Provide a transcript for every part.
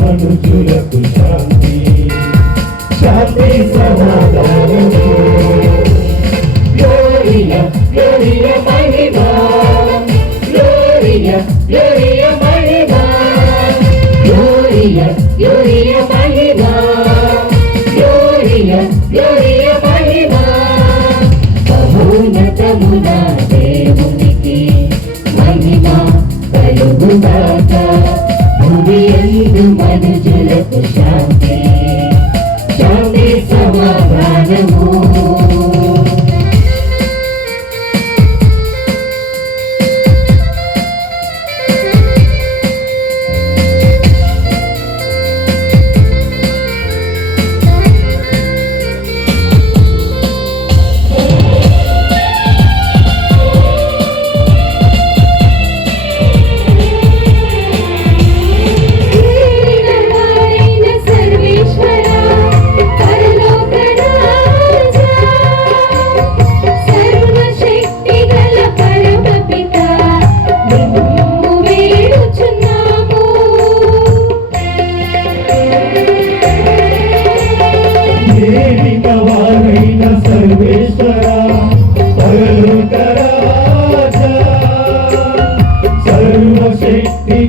మనుషులకు శాంతి శాంతి సమాధానము గ్లోరియా గ్లోరియా మహిమా గ్లోరియా గ్లోరియా ఉన్నతమున దేవునికి మహిమ కలుగుగాక. భూమి ఐదు మనుషులకు శాంతి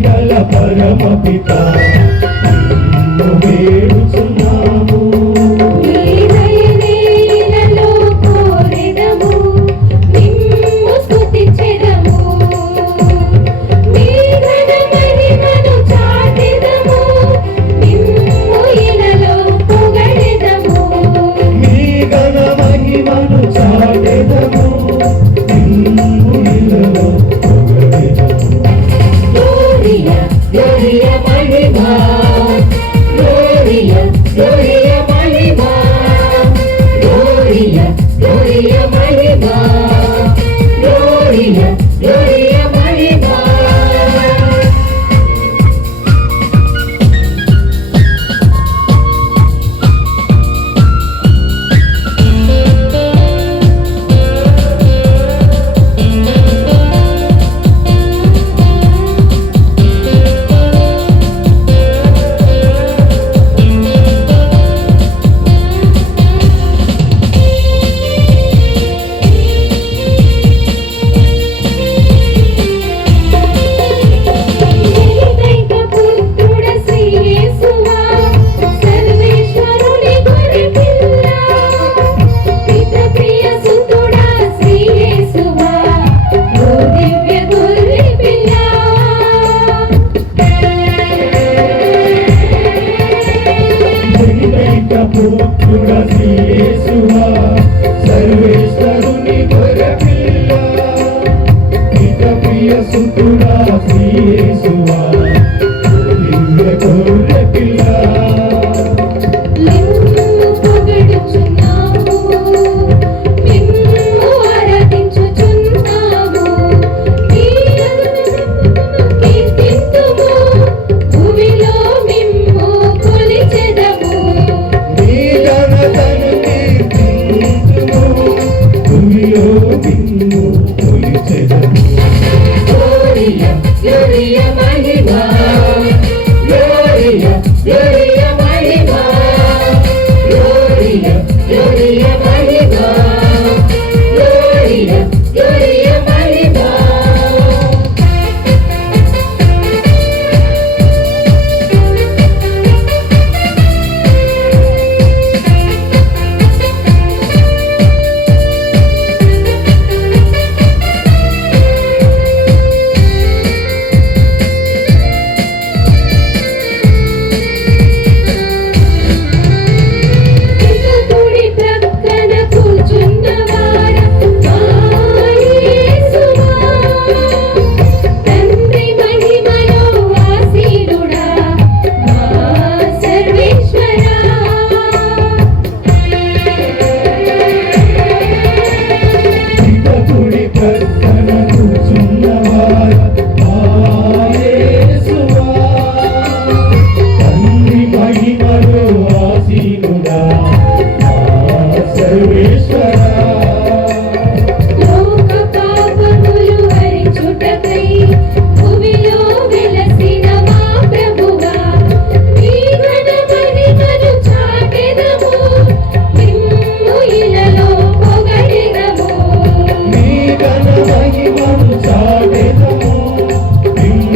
గల పరమ పిత you. నిత్యము తులసీసువా సర్వేశ్వరుని గొర్రెపిల్ల ప్రియ సుతుడా సీసువా Yuriya, Yuriya, Mahima.